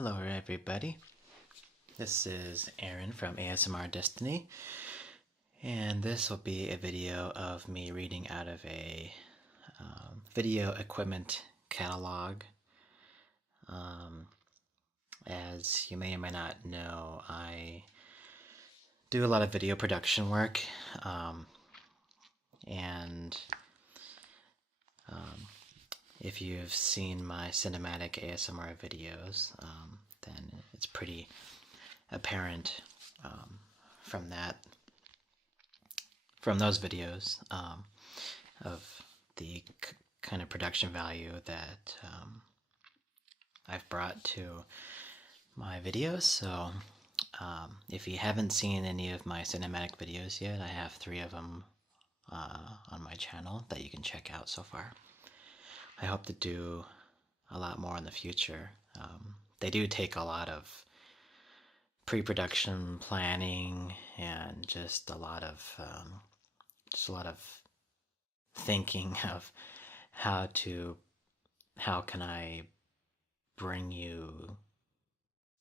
Hello everybody, this is Aaron from asmrdestiny, and this will be a video of me reading out of a video equipment catalog. As you may or may not know, I do a lot of video production work, and if you've seen my cinematic ASMR videos, then it's pretty apparent from those videos of the kind of production value that I've brought to my videos. So if you haven't seen any of my cinematic videos yet, I have 3 of them on my channel that you can check out so far. I hope to do a lot more in the future. They do take a lot of pre-production planning and just a lot of thinking of how can I bring you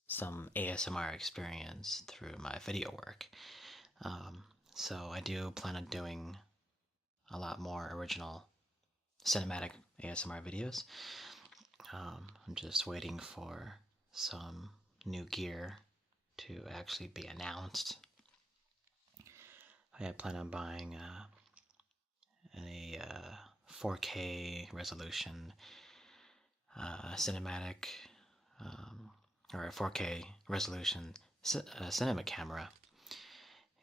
some ASMR experience through my video work. So I do plan on doing a lot more original cinematic ASMR videos. I'm just waiting for some new gear to actually be announced. I plan on buying a 4K resolution cinematic or a 4K resolution cinema camera,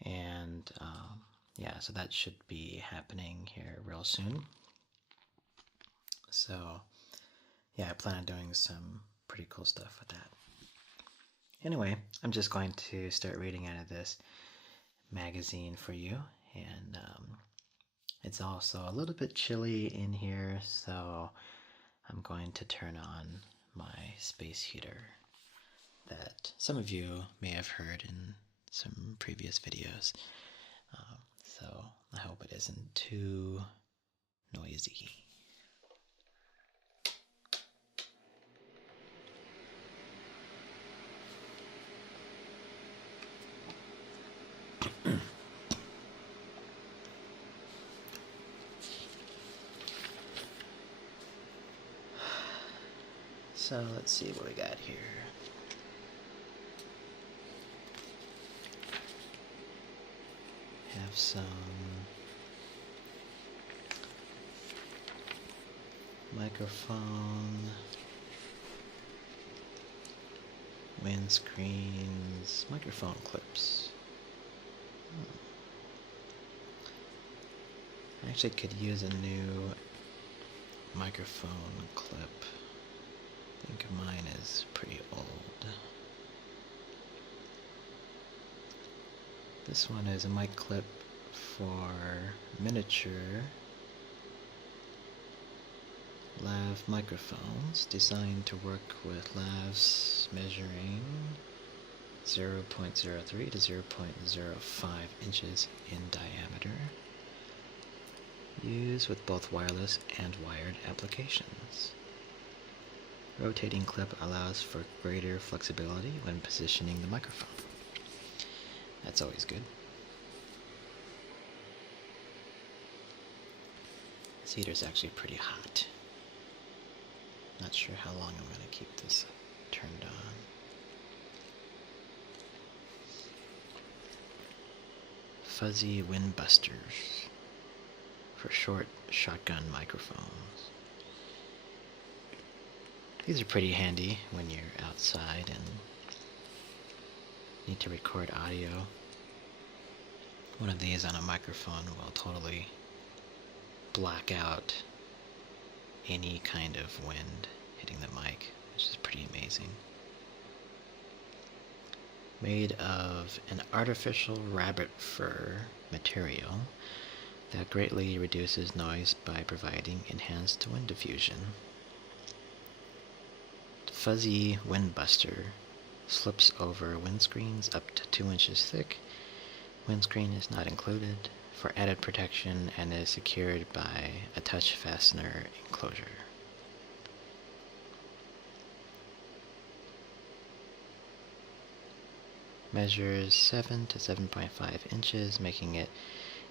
and yeah, so that should be happening here real soon. So yeah, I plan on doing some pretty cool stuff with that. Anyway, I'm just going to start reading out of this magazine for you, and it's also a little bit chilly in here, so I'm going to turn on my space heater that some of you may have heard in some previous videos. So I hope it isn't too noisy. So let's see what we got here. Have some microphone, windscreens, microphone clips. I actually could use a new microphone clip. I think mine is pretty old. This one is a mic clip for miniature lav microphones designed to work with lavs measuring 0.03 to 0.05 inches in diameter. Used with both wireless and wired applications. Rotating clip allows for greater flexibility when positioning the microphone. That's always good. This heater's actually pretty hot. Not sure how long I'm going to keep this turned on. Fuzzy wind busters for short shotgun microphones. These are pretty handy when you're outside and need to record audio. One of these on a microphone will totally block out any kind of wind hitting the mic, which is pretty amazing. Made of an artificial rabbit fur material that greatly reduces noise by providing enhanced wind diffusion. Fuzzy Windbuster slips over windscreens up to 2 inches thick. Windscreen is not included for added protection and is secured by a touch fastener enclosure. measures 7 to 7.5 inches, making it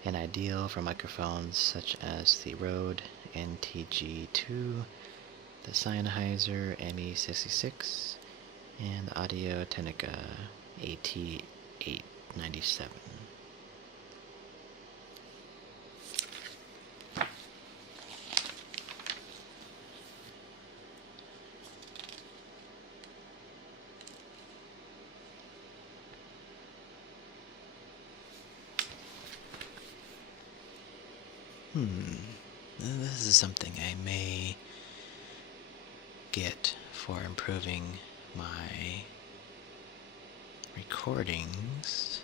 an ideal for microphones such as the Rode NTG2, the Sennheiser ME66, and the Audio-Technica AT897. This is something I may get for improving my recordings,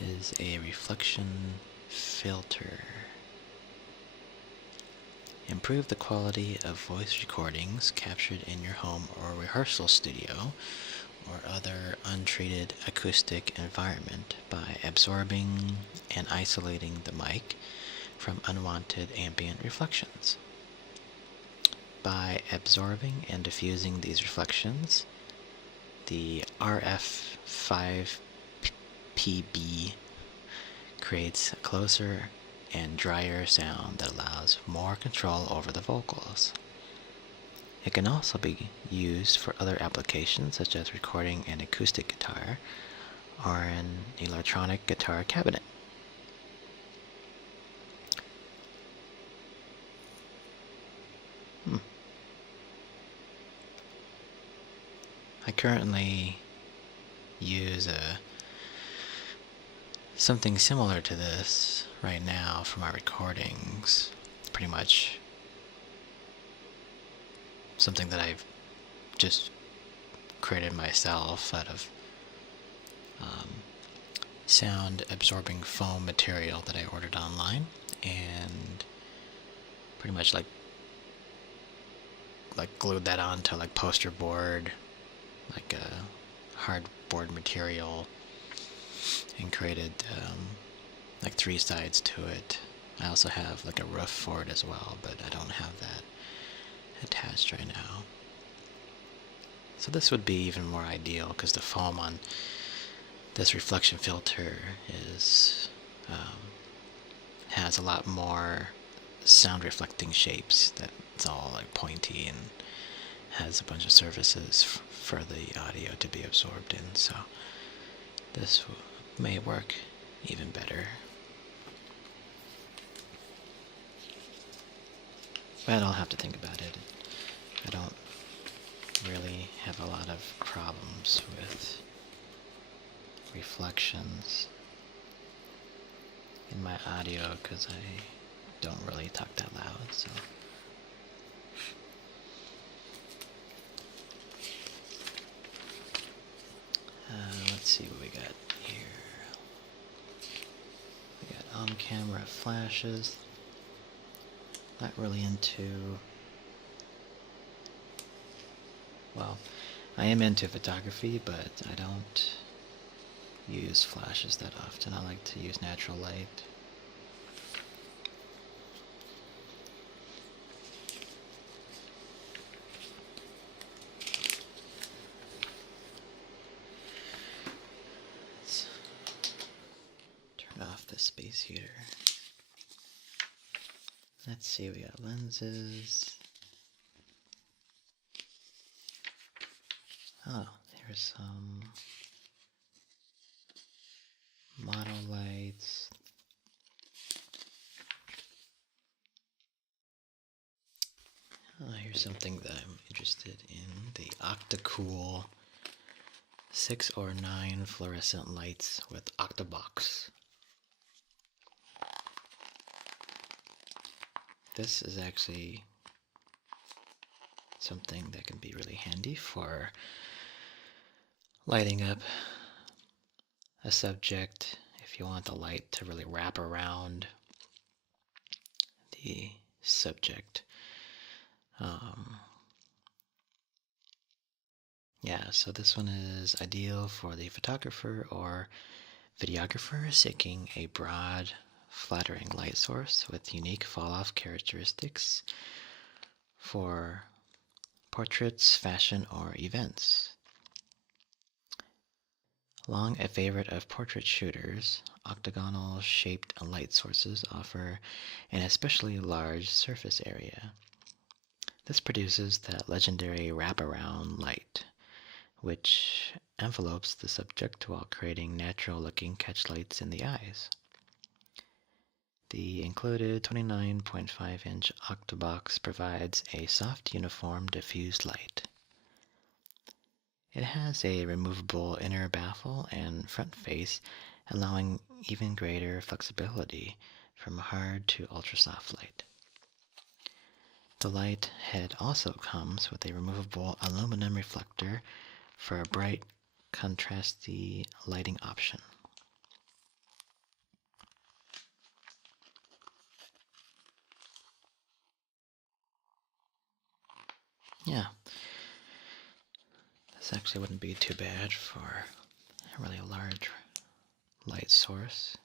is a reflection filter. Improve the quality of voice recordings captured in your home or rehearsal studio or other untreated acoustic environment by absorbing and isolating the mic from unwanted ambient reflections. By absorbing and diffusing these reflections, the RF5PB creates a closer and drier sound that allows more control over the vocals. It can also be used for other applications such as recording an acoustic guitar or an electronic guitar cabinet. I currently use something similar to this right now for my recordings. It's pretty much something that I've just created myself out of sound absorbing foam material that I ordered online, and pretty much like glued that onto like poster board, like a hardboard material, and created like 3 sides to it. I also have like a roof for it as well, but I don't have that attached right now. So this would be even more ideal because the foam on this reflection filter is has a lot more sound reflecting shapes. That's all like pointy and has a bunch of surfaces for the audio to be absorbed in. So this may work even better. But I'll have to think about it. I don't really have a lot of problems with reflections in my audio because I don't really talk that loud, so. Let's see what we got here. We got on-camera flashes. Not really into... Well, I am into photography, but I don't use flashes that often. I like to use natural light. Let's turn off the space heater. Let's see, we got lenses. Oh, here's some model lights. Oh, here's something that I'm interested in. The Octacool 6 or 9 fluorescent lights with Octabox. This is actually something that can be really handy for lighting up a subject if you want the light to really wrap around the subject. Yeah, so this one is ideal for the photographer or videographer seeking a broad, flattering light source with unique fall-off characteristics for portraits, fashion, or events. Long a favorite of portrait shooters, octagonal-shaped light sources offer an especially large surface area. This produces that legendary wraparound light, which envelopes the subject while creating natural-looking catchlights in the eyes. The included 29.5-inch octabox provides a soft, uniform, diffused light. It has a removable inner baffle and front face, allowing even greater flexibility from hard to ultra-soft light. The light head also comes with a removable aluminum reflector for a bright, contrasty lighting option. Yeah, this actually wouldn't be too bad for a really large light source.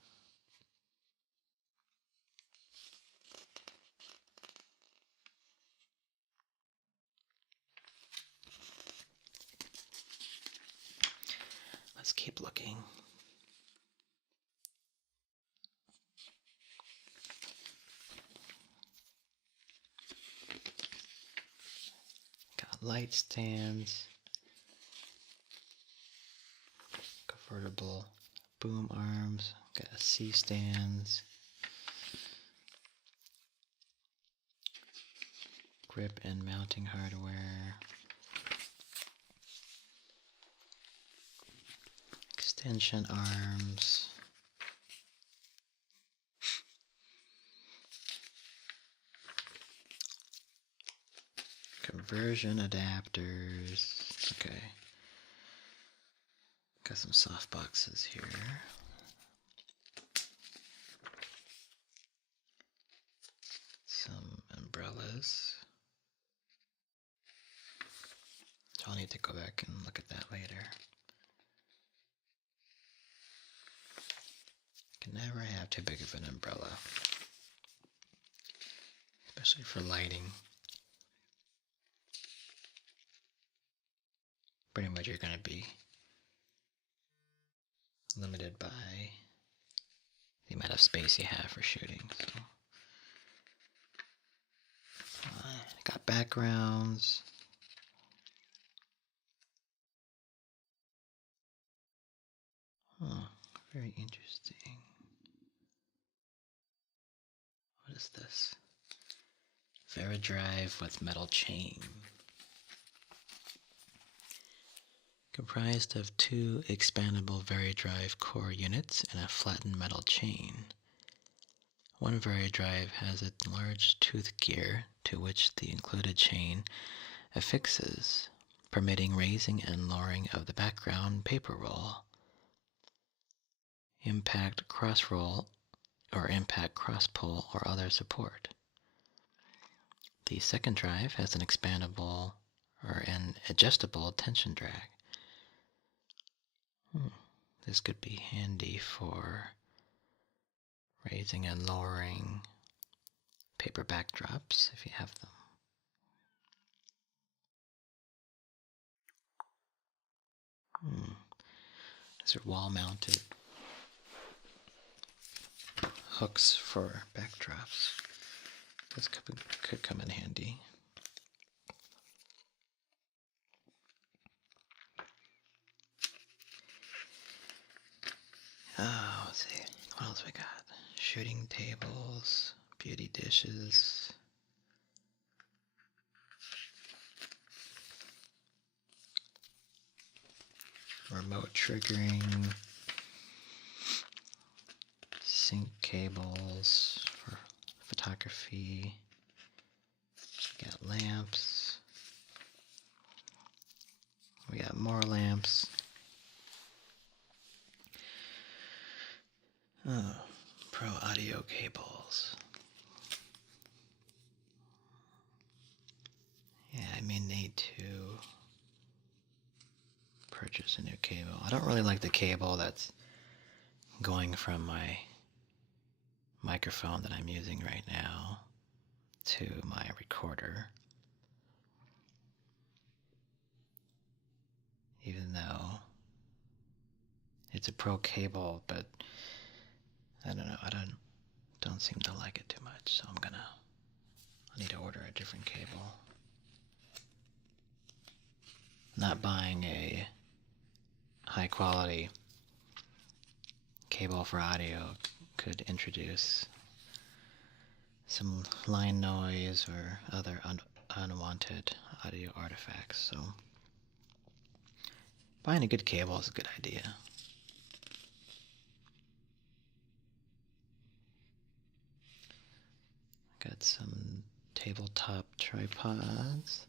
Let's keep looking. Got light stands, convertible boom arms, got C-stands, grip and mounting hardware, extension arms, conversion adapters. Okay. Got some soft boxes here. Some umbrellas. So I'll need to go back and look at that later. Can never have too big of an umbrella, especially for lighting. Pretty much you're going to be limited by the amount of space you have for shooting. So, got backgrounds. Very interesting. What is this? Veridrive with metal chain. Comprised of two expandable Veridrive core units and a flattened metal chain. One Veridrive has a large tooth gear to which the included chain affixes, permitting raising and lowering of the background paper roll, impact cross roll, or impact cross pull or other support. The second drive has an expandable or an adjustable tension drag. This could be handy for raising and lowering paper backdrops if you have them. These are wall-mounted hooks for backdrops. This could come in handy. Oh, let's see. What else we got? Shooting tables, beauty dishes. Remote triggering. Sync cables for photography. We got lamps. We got more lamps. Oh, pro audio cables. Yeah, I may need to purchase a new cable. I don't really like the cable that's going from my microphone that I'm using right now to my recorder. Even though it's a pro cable, but I don't know, I don't seem to like it too much, so I need to order a different cable. Not buying a high quality cable for audio could introduce some line noise or other unwanted audio artifacts, so buying a good cable is a good idea. Got some tabletop tripods.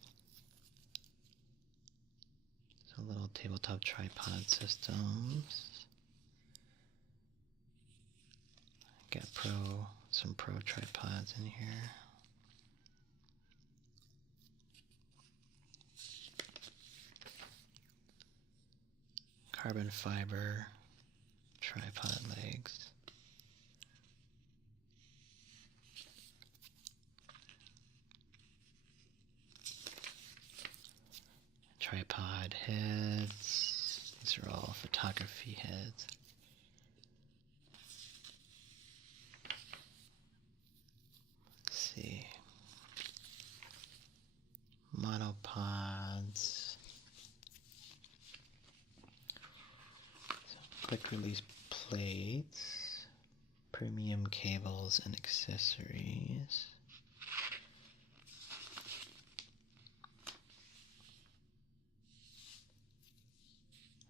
So little tabletop tripod systems. Got some pro tripods in here. Carbon fiber tripod legs. Tripod heads. These are all photography heads. Let's see. Monopods. Quick release plates. Premium cables and accessories.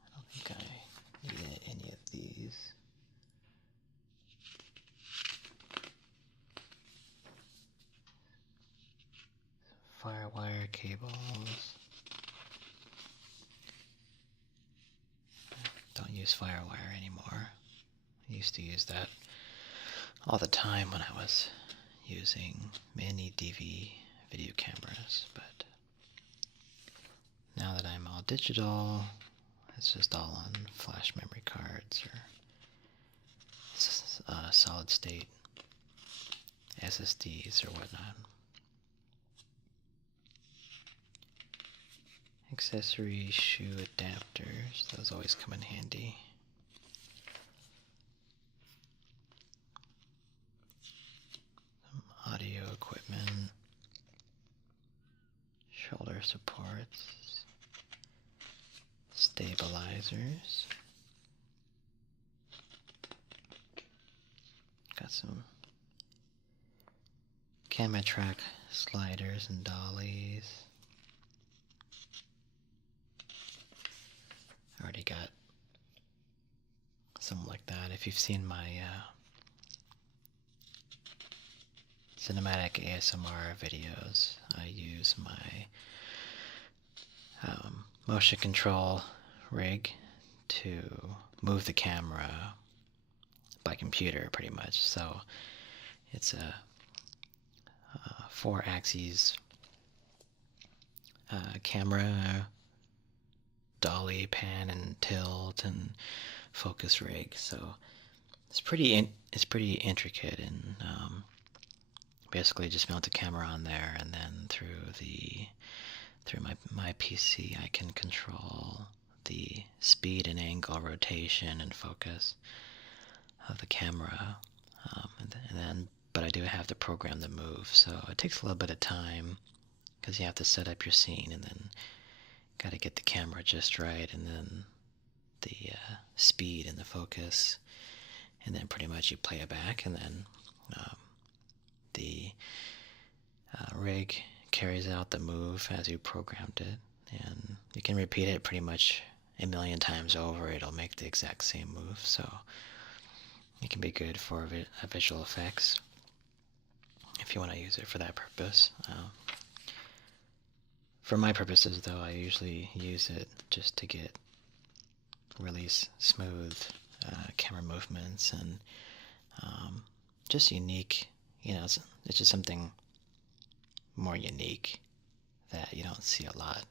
I don't think I need any of these. Firewire cables. Don't use firewire anymore. I used to use that all the time when I was using mini DV video cameras, but now that I'm all digital, it's just all on flash memory cards or solid state SSDs or whatnot. Accessory shoe adapters, those always come in handy. Some audio equipment, shoulder supports, stabilizers. Got some camera track sliders and dollies. I already got something like that. If you've seen my cinematic ASMR videos, I use my motion control rig to move the camera by computer pretty much. So it's a 4-axis camera, dolly, pan and tilt and focus rig. So it's pretty intricate, and basically just mount the camera on there, and then through my PC I can control the speed and angle, rotation and focus of the camera, but I do have to program the move, so it takes a little bit of time because you have to set up your scene and then got to get the camera just right, and then the speed and the focus, and then pretty much you play it back, and then the rig carries out the move as you programmed it, and you can repeat it pretty much a million times over. It'll make the exact same move, so it can be good for visual effects if you want to use it for that purpose. For my purposes, though, I usually use it just to get really smooth camera movements and just unique. You know, it's just something more unique that you don't see a lot,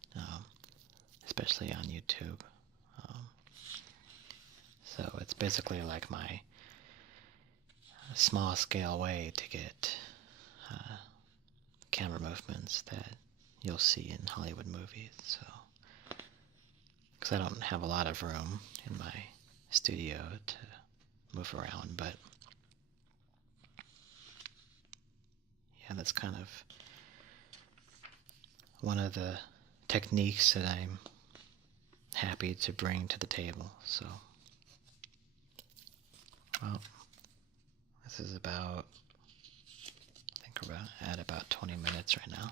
especially on YouTube. So it's basically like my small scale way to get camera movements that you'll see in Hollywood movies. So, because I don't have a lot of room in my studio to move around, but yeah, that's kind of one of the techniques that I'm happy to bring to the table. So, well, this is about, I think we're at about 20 minutes right now.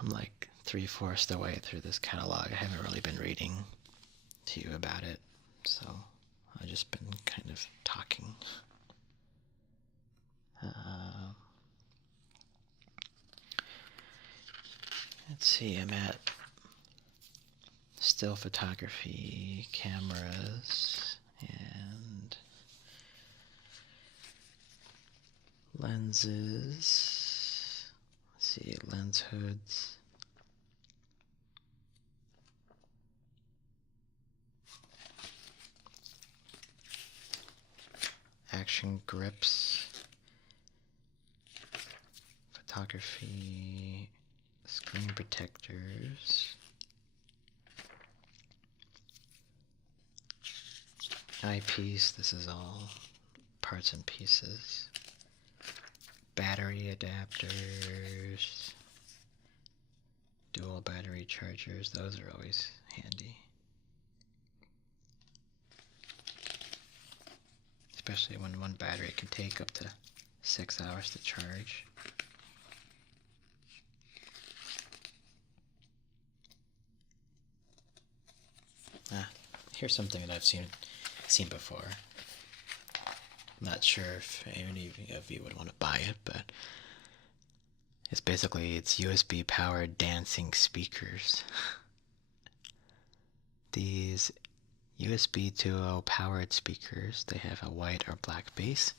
I'm like 3/4 the way through this catalog. I haven't really been reading to you about it, so I've just been kind of talking. Let's see, I'm at still photography, cameras, and lenses. Let's see, lens hoods. Action grips. Photography, screen protectors. Eyepiece, this is all parts and pieces. Battery adapters. Dual battery chargers, those are always handy. Especially when one battery can take up to 6 hours to charge. Here's something that I've seen before. I'm not sure if any of you would want to buy it, but it's USB powered dancing speakers. These USB 2.0 powered speakers, they have a white or black base,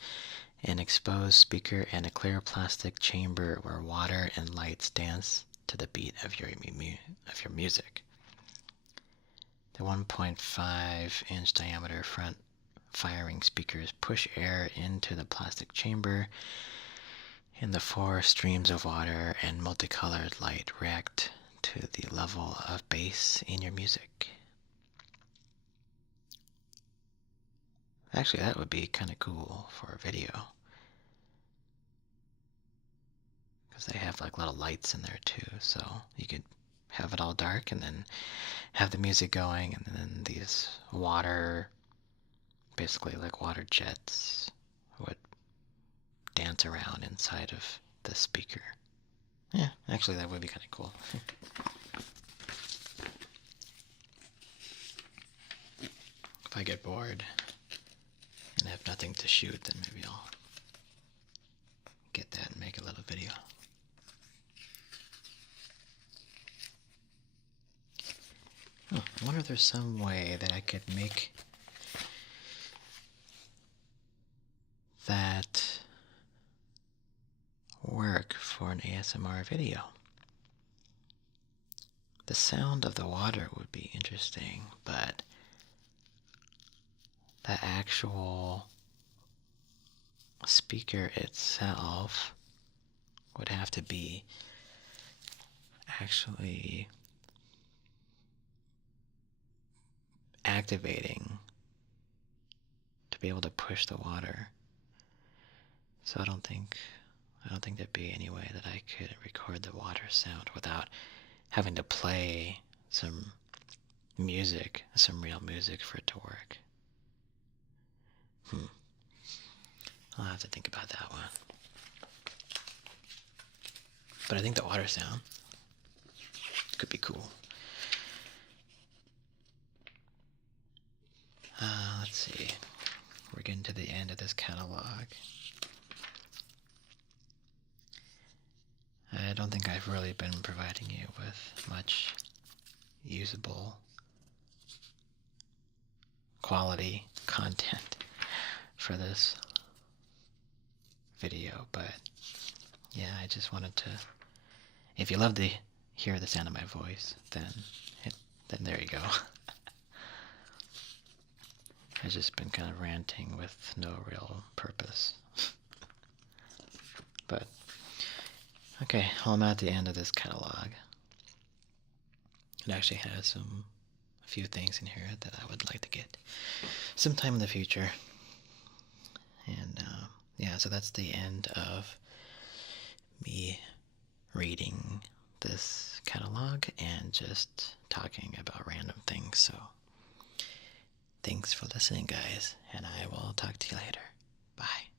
an exposed speaker, and a clear plastic chamber where water and lights dance to the beat of your music. The 1.5-inch diameter front firing speakers push air into the plastic chamber, and the 4 streams of water and multicolored light react to the level of bass in your music. Actually, that would be kind of cool for a video, because they have like little lights in there too, so you could have it all dark and then have the music going, and then these water, basically like water jets, would dance around inside of the speaker. Yeah, actually that would be kind of cool. If I get bored and have nothing to shoot, then maybe I'll get that and make a little video. I wonder if there's some way that I could make that work for an ASMR video. The sound of the water would be interesting, but the actual speaker itself would have to be actually activating to be able to push the water. So I don't think there'd be any way that I could record the water sound without having to play some music, some real music for it to work. I'll have to think about that one. But I think the water sound could be cool. Let's see. We're getting to the end of this catalog. I don't think I've really been providing you with much usable quality content for this video, but yeah, I just wanted to, if you love to hear the sound of my voice, then there you go. I've just been kind of ranting with no real purpose. But, okay, well, I'm at the end of this catalog. It actually has some few things in here that I would like to get sometime in the future. And yeah, so that's the end of me reading this catalog and just talking about random things. So thanks for listening, guys, and I will talk to you later. Bye.